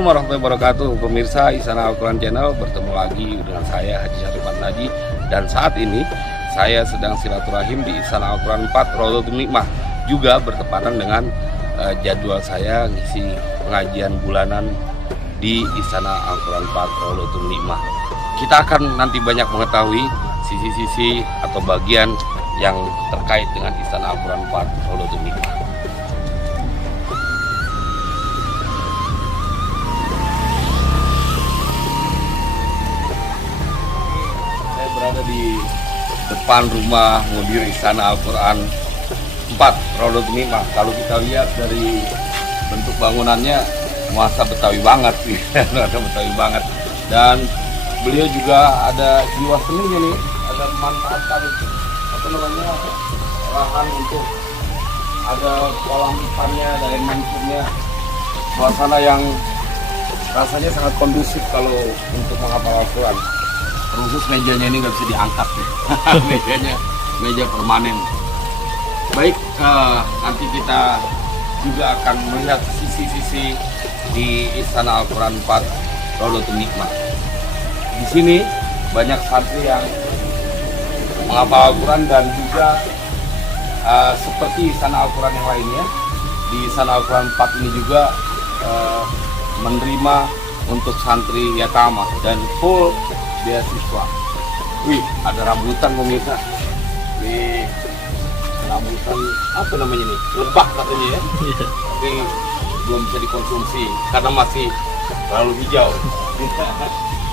Assalamualaikum warahmatullahi wabarakatuh. Pemirsa Istana Al-Quran Channel, bertemu lagi dengan saya Haji Syarifan Naji. Dan saat ini saya sedang silaturahim di Istana Al-Quran 4 Raudhatul Nikmah. Juga bertepatan dengan jadwal saya ngisi pengajian bulanan di Istana Al-Quran 4 Raudhatul Nikmah. Kita akan nanti banyak mengetahui sisi-sisi atau bagian yang terkait dengan Istana Al-Quran 4 Raudhatul Nikmah. Berada di depan rumah mudir Istana Al-Quran 4 Raudhatul Nikmah. Kalau kita lihat dari bentuk bangunannya, nuansa Betawi banget sih, nuansa Betawi banget. Dan beliau juga ada jiwa seninya nih, ada memanfaatkan lahan untuk ada kolam ikannya, ada air mancurnya, suasana yang rasanya sangat kondusif kalau untuk menghafal Al-Quran. Khusus mejanya ini nggak bisa diangkat nih. Mejanya meja permanen. Baik, nanti kita juga akan melihat sisi-sisi di Istana Al-Quran 4 Raudhatul Nikmah. Di sini banyak santri yang menghafal Al-Quran dan juga seperti Istana Al-Quran yang lainnya, di Istana Al-Quran 4 ini juga menerima untuk santri yatama dan full beasiswa. Wih, ada rambutan pemirsa. Nih, rambutan apa namanya nih? Lebah katanya ya. Tapi belum bisa dikonsumsi karena masih terlalu hijau.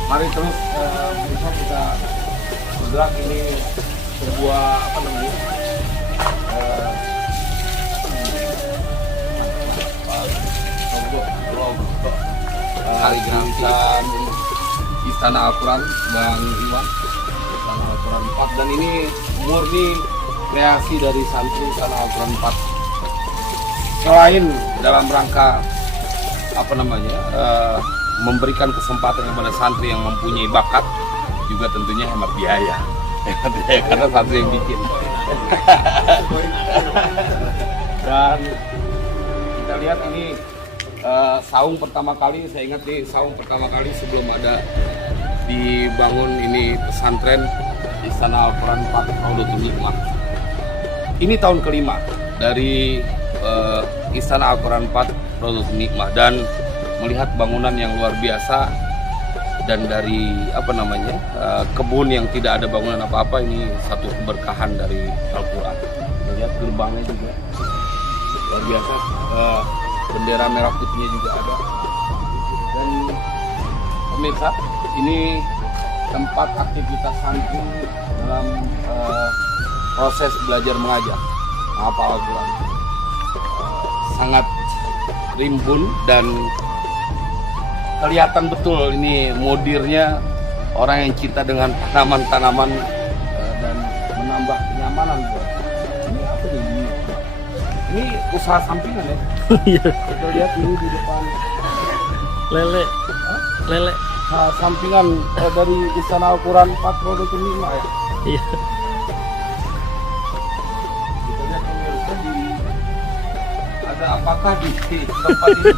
Mari terus pemirsa kita bergerak. Ini sebuah apa namanya? Kaligrafi Istana Al-Quran Bang Iwan, Istana Al-Quran 4, dan ini murni kreasi dari santri Istana Al-Quran 4. Selain dalam rangka apa namanya memberikan kesempatan kepada santri yang mempunyai bakat, juga tentunya hemat biaya karena santri yang bikin. Dan kita lihat ini saung pertama kali, saya ingat nih, saung pertama kali sebelum ada dibangun ini pesantren Istana Al-Quran 4 Raudhatul Nikmah. Ini tahun kelima dari Istana Al-Quran 4 Raudhatul Nikmah, dan melihat bangunan yang luar biasa, dan dari apa namanya kebun yang tidak ada bangunan apa-apa, ini satu keberkahan dari Al-Quran. Lihat gerbangnya juga luar biasa. Bendera merah putihnya juga ada. Dan pemirsa, ini tempat aktivitas santri dalam proses belajar mengajar menghafal Al-Quran. Sangat rimbun dan kelihatan betul ini mudirnya orang yang cinta dengan tanaman-tanaman dan menambah kenyamanan. Ini apa ini? Ini usaha sampingan ya. Kita lihat ini di depan lele. Sampingan dari Istana Al-Quran 4 Raudhatul Nikmah ya. Iya. Kita lihat pemirsa, ada apakah di tempat ini?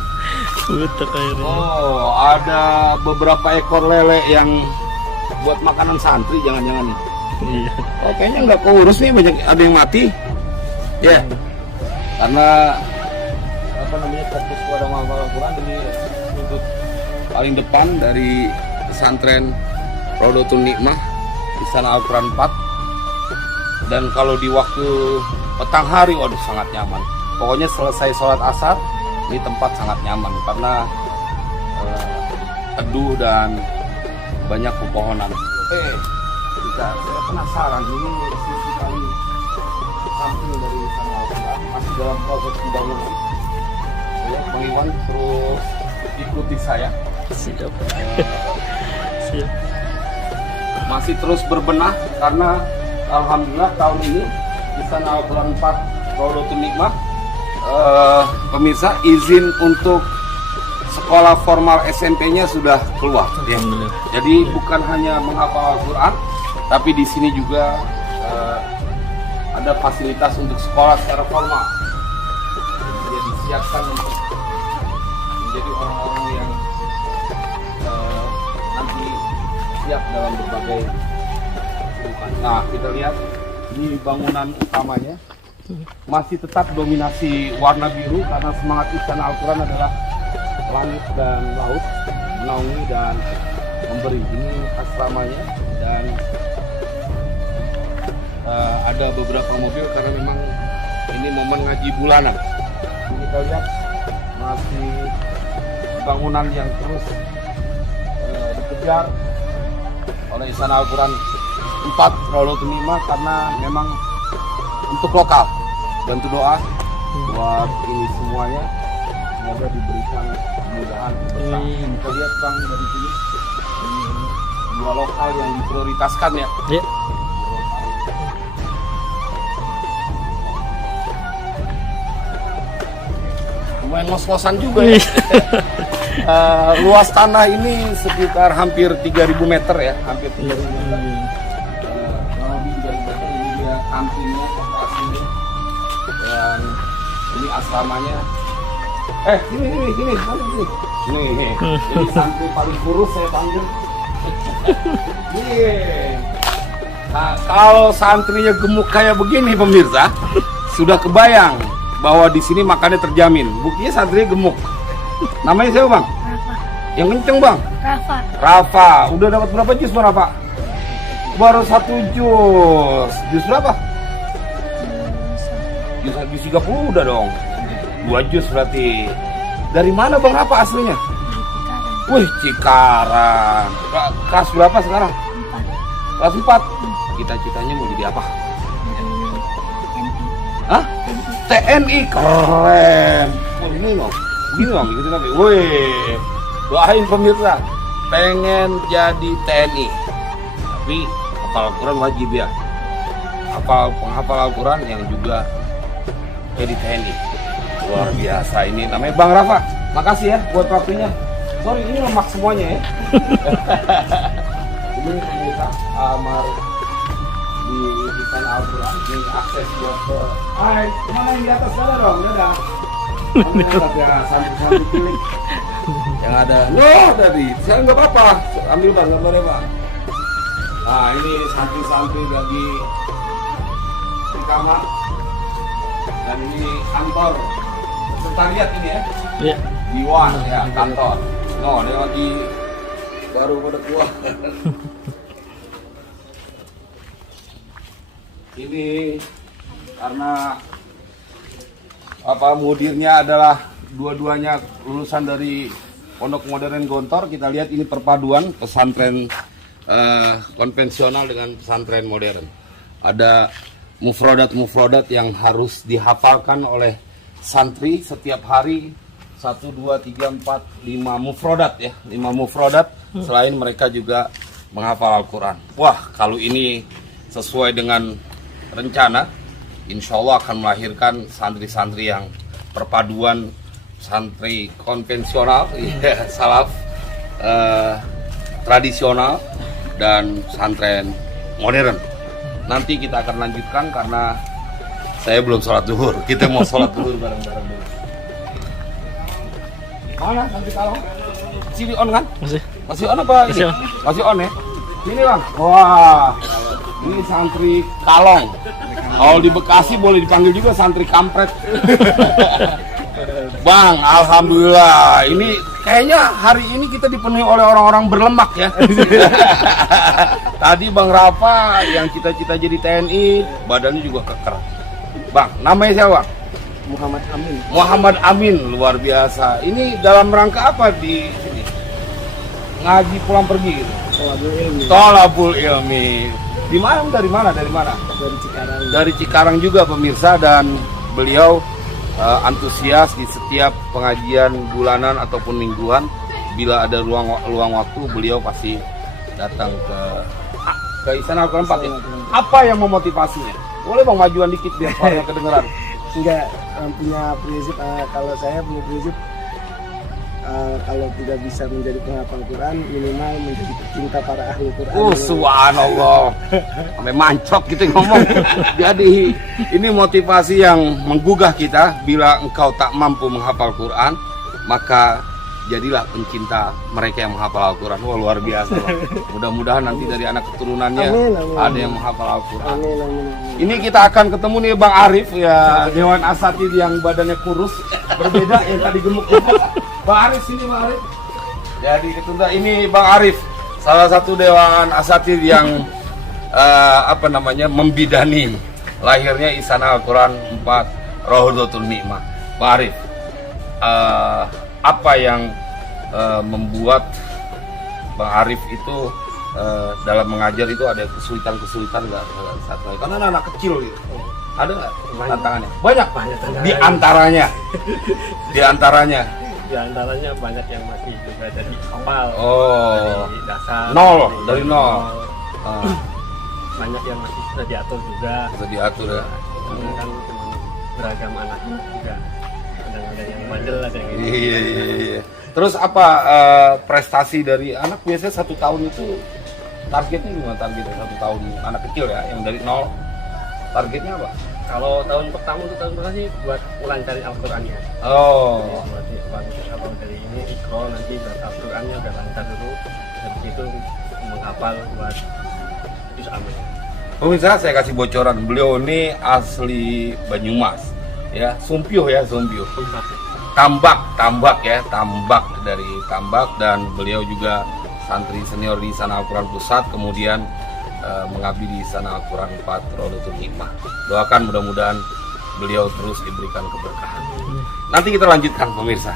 Butek airnya. Oh, ada beberapa ekor lele yang buat makanan santri, jangan-jangan ya. Iya. Oh, kayaknya nggak keurus nih, banyak ada yang mati. Ya. Karena apa namanya, fokus pada menghafal Al-Quran. Ini sudut paling depan dari pesantren Raudhatul Nikmah Istana Al-Quran 4. Dan kalau di waktu petang hari, waduh sangat nyaman. Pokoknya selesai sholat asar, ini tempat sangat nyaman karena teduh dan banyak pepohonan. Saya penasaran, ini sisi paling samping dari Istana Al-Quran masih dalam proses pembangunan. Bang Iwan terus ikuti saya. Siap. Siap. Masih terus berbenah karena alhamdulillah tahun ini Istana Al-Quran 4 Raudhatul Nikmah pemirsa izin untuk sekolah formal SMP-nya sudah keluar. Ya. Jadi bukan hanya menghafal Al-Quran, tapi di sini juga ada fasilitas untuk sekolah secara formal. Jadi disiapkan untuk menjadi orang-orang yang siap dalam berbagai kehidupan. Nah, kita lihat di bangunan utamanya masih tetap dominasi warna biru karena semangat Istana Al-Quran adalah langit dan laut, menaungi dan memberi. Ini asramanya dan ada beberapa mobil karena memang ini momen ngaji bulanan. Ini kita lihat masih bangunan yang terus dikejar oleh Istana Al-Quran 4 Rawdatul Hikmah karena memang untuk lokal. Bantu doa buat ini semuanya, semoga diberikan kemudahan. Kita lihat Bang dari sini, ini dua lokal yang diprioritaskan ya. Ya. Lumayan ngos-ngosan juga ya. Luas tanah ini sekitar hampir 3.000 meter ya, hampir 3.000 meter. Kurang lebih 3.000 meter. Ini dia kantinnya, operasinya, dan ini asramanya. Gini, ini santri paling kurus saya panggil. Nah, kalau santrinya gemuk kayak begini pemirsa, sudah kebayang bahwa di sini makannya terjamin. Buktinya santrinya gemuk. Namanya siapa Bang? Rafa. Yang kenceng Bang? Rafa. Rafa. Udah dapat berapa jus Bang Rafa? Baru 1 jus. Jus berapa? Jus 30 udah dong. 2 jus berarti. Dari mana Bang Rafa aslinya? Wih, Cikarang. Kelas berapa sekarang? 4. Kelas 4. Cita-citanya mau jadi apa? Hah? TNI. Keren. Oh, ini loh. Gini loh, gitu tapi. Wih. Doain pemirsa. Pengen jadi TNI. Tapi hafal Al-Quran wajib ya. Penghafal Al-Quran yang juga jadi TNI. Luar biasa ini. Namanya Bang Rafa. Makasih ya buat waktunya. Sorry, ini lemak semuanya ya. Ini pemirsa kamar di Istana Al-Quran. Ini akses buat ke... Hai, kemana yang di atas sana dong? Dadah. Ya, santri-santri cilik yang ada. Loh, tadi saya nggak apa-apa. Ambil Bang, gambarnya Bang. Nah, ini santri-santri lagi di kamar. Dan ini kantor sekretariat ini ya. Ya. Diwan ya, kantor. No, dia lagi baru pada keluar. Ini karena mudirnya adalah dua-duanya lulusan dari Pondok Modern Gontor. Kita lihat ini perpaduan pesantren konvensional dengan pesantren modern. Ada mufrodat yang harus dihafalkan oleh santri setiap hari. 1, 2, 3, 4, 5 mufrodat ya. 5 mufrodat. Selain mereka juga menghafal Al-Quran. Wah, kalau ini sesuai dengan rencana, insya Allah akan melahirkan santri-santri yang perpaduan santri konvensional, ya, salaf, tradisional, dan pesantren modern. Nanti kita akan lanjutkan karena saya belum sholat zuhur. Kita mau sholat zuhur bareng-bareng dulu. Mana nanti kalau masih on kan? Masih on apa? Masih on. Masih on ya. Ini Bang. Wah, ini santri Kalong. Kalau di Bekasi boleh dipanggil juga santri kampret. Bang, alhamdulillah. Ini kayaknya hari ini kita dipenuhi oleh orang-orang berlemak ya. Tadi Bang Rafa yang cita-cita jadi TNI, badannya juga keker. Bang, namanya siapa? Muhammad Amin. Muhammad Amin, luar biasa. Ini dalam rangka apa di sini? Ngaji pulang pergi gitu. Tolabul Ilmi. Tolabul Ilmi. Di mana? Dari mana? Dari Cikarang. Dari Cikarang juga pemirsa, dan beliau antusias di setiap pengajian bulanan ataupun mingguan. Bila ada luang waktu, beliau pasti datang ke Istana Al-Quran 4 ya. Apa yang memotivasinya? Boleh Bang majuan dikit biar suaranya kedengeran. Enggak, punya prinsip, kalau saya punya prinsip, kalau tidak bisa menjadi penghafal Quran, minimal menjadi pecinta para ahli Quran. Subhanallah. Sampai mancok gitu ngomong. Jadi ini motivasi yang menggugah kita. Bila engkau tak mampu menghafal Quran, maka jadilah pencinta mereka yang menghafal Al-Quran. Wah, luar biasa, Bang. Mudah-mudahan nanti dari anak keturunannya Amin, amin. ada yang menghafal Al-Quran. Amin, amin. Ini kita akan ketemu nih Bang Arif ya, Dewan Asatid yang badannya kurus, berbeda yang tadi gemuk-gemuk. Bang Arif sini, Bang Arif. Jadi ketunda ini Bang Arif, salah satu Dewan Asatid yang membidani lahirnya Istana Al-Quran 4 Rodotul Nikmah. Bang Arif, apa yang membuat Bang Arif itu dalam mengajar itu ada kesulitan-kesulitan nggak saat itu? Karena anak kecil gitu. Ada nggak tantangannya? Banyak. Di antaranya Di antaranya banyak yang masih juga dari awal, Oh. dari dasar, Dari nol. Banyak yang masih sudah diatur juga. Bisa diatur ya. Karena kan cuma beragam anak juga. Ada yang bandel, ada yang ini. Iya. Terus apa prestasi dari anak biasanya 1 tahun itu targetnya gimana? Targetnya 1 tahun anak kecil ya, yang dari nol. Targetnya apa? Kalau tahun pertama untuk tahun pertama sih buat melancarin Al-Qurannya. Oh. Buat kalau dari ini Iqra, nanti buat Al-Qurannya udah lancar dulu. Habis itu menghafal buat juz amin. Pemirsa, saya kasih bocoran, beliau ini asli Banyumas, ya, Sumpio ya, Sumpio. Tambak dari Tambak, dan beliau juga santri senior di Istana Al-Quran Pusat, kemudian mengabdi di Istana Al-Quran 4 Rodotul Nikmah. Doakan mudah-mudahan beliau terus diberikan keberkahan. Nanti kita lanjutkan, pemirsa.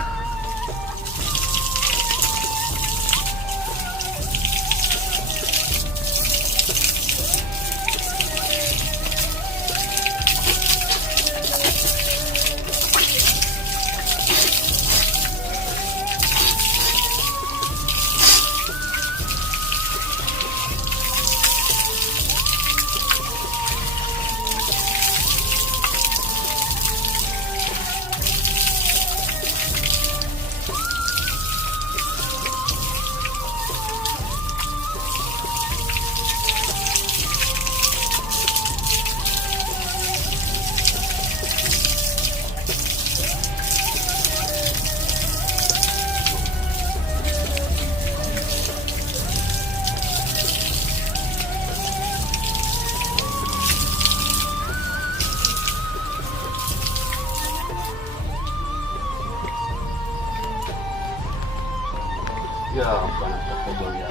Ya, panas terkejut ya.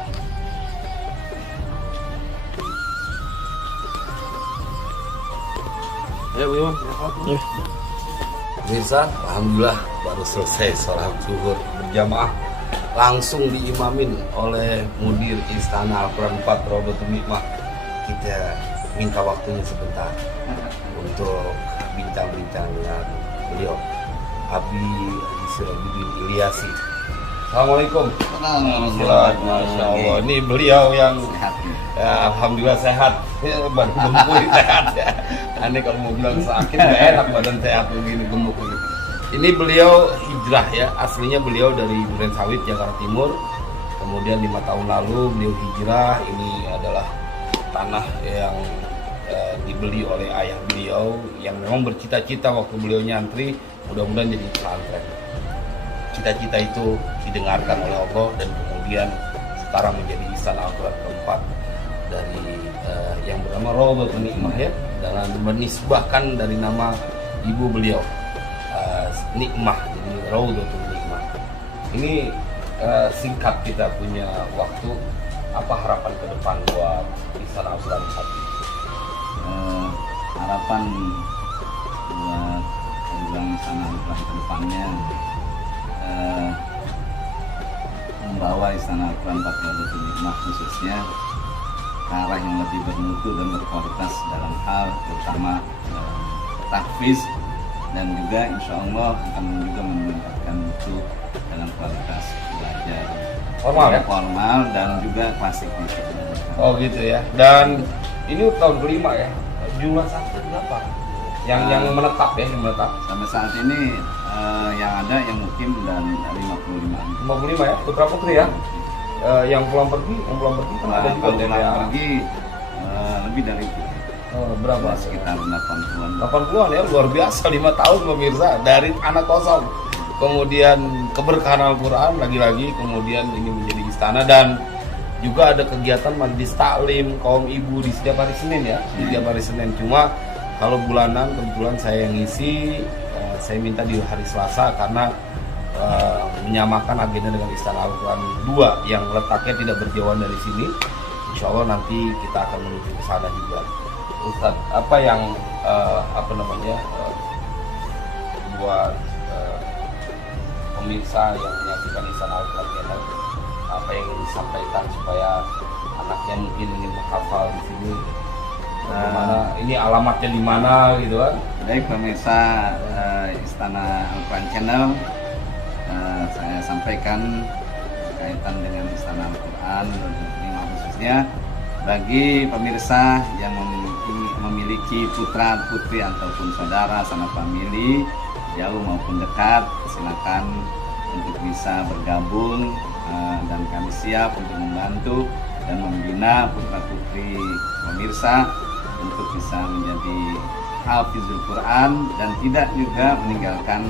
Ayo, Bu Iwan. Pemirsa, alhamdulillah baru selesai sholat zuhur berjamaah, langsung diimamin oleh Mudir Istana Al-Quran 4 Rodotul Nikmah. Kita minta waktunya sebentar untuk bincang-bincang dengan beliau, Abi Sirajudin Ilyasi. Assalamualaikum. Masya Allah. Ini beliau yang ya, alhamdulillah sehat. Badan gemuk sehat ya. Aneh kalau mau bilang sakit nggak enak, badan sehat begini gemuk gitu. Ini beliau hijrah ya, aslinya beliau dari Durensawit, Jakarta Timur. Kemudian 5 tahun lalu beliau hijrah. Ini adalah tanah yang dibeli oleh ayah beliau yang memang bercita-cita waktu beliau nyantri mudah-mudahan jadi pesantren. Cita-cita itu didengarkan oleh Allah dan kemudian sekarang menjadi Istana Al-Quran keempat dari yang bernama Rodotul Nikmah ya, dan menisbahkan dari nama ibu beliau Nikmah, jadi Rodotul Nikmah. Ini singkat kita punya waktu, apa harapan ke depan buat Istana Al-Quran 1? Harapan buat program Istana Al-Quran ke depannya membawa Istana Al-Quran 4 Rodotul Nikmah khususnya ke arah yang lebih bermutu dan berkualitas dalam hal terutama tahfiz, dan juga insya Allah akan juga meningkatkan mutu dalam kualitas belajar formal dan juga klasik. Oh gitu ya. Dan ini tahun kelima ya. Jumlah santri berapa? Yang menetap ya, yang menetap. Sampai saat ini yang ada yang mukim dan 55. 55 ya. Beberapa tuh ya. Yang pulang pergi kan ada juga pulang pergi lebih dari itu. Berapa? Sekitar 80-an. 80-an ya, luar biasa. 5 tahun pemirsa dari anak kosong kemudian keberkahan Al-Quran lagi-lagi, kemudian ini menjadi istana, dan juga ada kegiatan majlis taklim kaum ibu di setiap hari Senin ya, di setiap hari Senin. Cuma kalau bulanan kebetulan saya yang ngisi, saya minta di hari Selasa karena menyamakan agenda dengan Istana Al-Quran 2 yang letaknya tidak berjauhan dari sini. Insya Allah nanti kita akan menuju ke sana juga. Ustaz, apa yang buat pemirsa yang menyaksikan Istana Al-Quran Channel, apa yang ingin disampaikan supaya anaknya mungkin ingin menghafal di sini? Bagaimana, ini alamatnya di mana gitu kan? Baik pemirsa Istana Al-Quran Channel, saya sampaikan berkaitan dengan Istana Al-Quran, lima khususnya bagi pemirsa yang memiliki putra putri ataupun saudara sanak famili jauh maupun dekat, silakan untuk bisa bergabung, dan kami siap untuk membantu dan membina putra putri pemirsa untuk bisa menjadi hafizul Quran dan tidak juga meninggalkan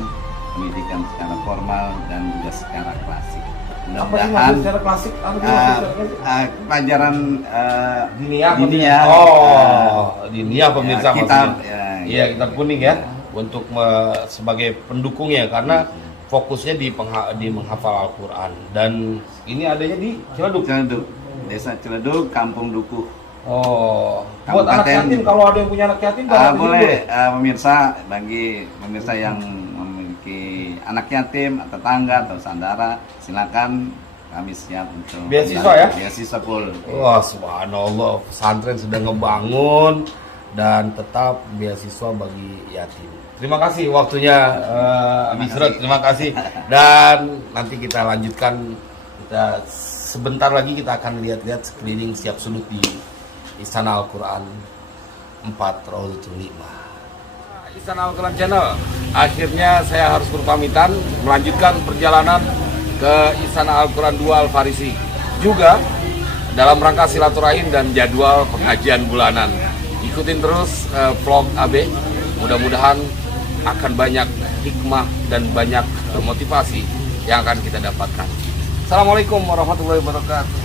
pendidikan secara formal dan juga secara klasik. Mudah-mudahan secara klasik pelajaran diniyah. Diniyah pemirsa kitab, maksudnya. Iya, kitab kuning ya, untuk sebagai pendukungnya karena fokusnya di menghafal Al-Quran, dan ini adanya di Ciledug. Desa Ciledug, Kampung Dukuh. Oh, buat anak yatim, kalau ada yang punya anak yatim boleh, pemirsa, bagi pemirsa yang memiliki anak yatim atau tetangga atau saudara, silakan, kami siap untuk beasiswa ya? Beasiswa full. Wah, subhanallah, pesantren sudah ngebangun dan tetap beasiswa bagi yatim. Terima kasih waktunya, Abisrod, terima kasih. Dan nanti kita lanjutkan, sebentar lagi kita akan lihat-lihat sekeliling siap sudut di Istana Al-Quran 4 Raudhatul Hikmah. Istana Al-Quran Channel, akhirnya saya harus berpamitan melanjutkan perjalanan ke Istana Al-Quran 2 Al-Farisi, juga dalam rangka silaturahim dan jadwal pengajian bulanan. Ikutin terus vlog AB, mudah-mudahan akan banyak hikmah dan banyak motivasi yang akan kita dapatkan. Assalamualaikum warahmatullahi wabarakatuh.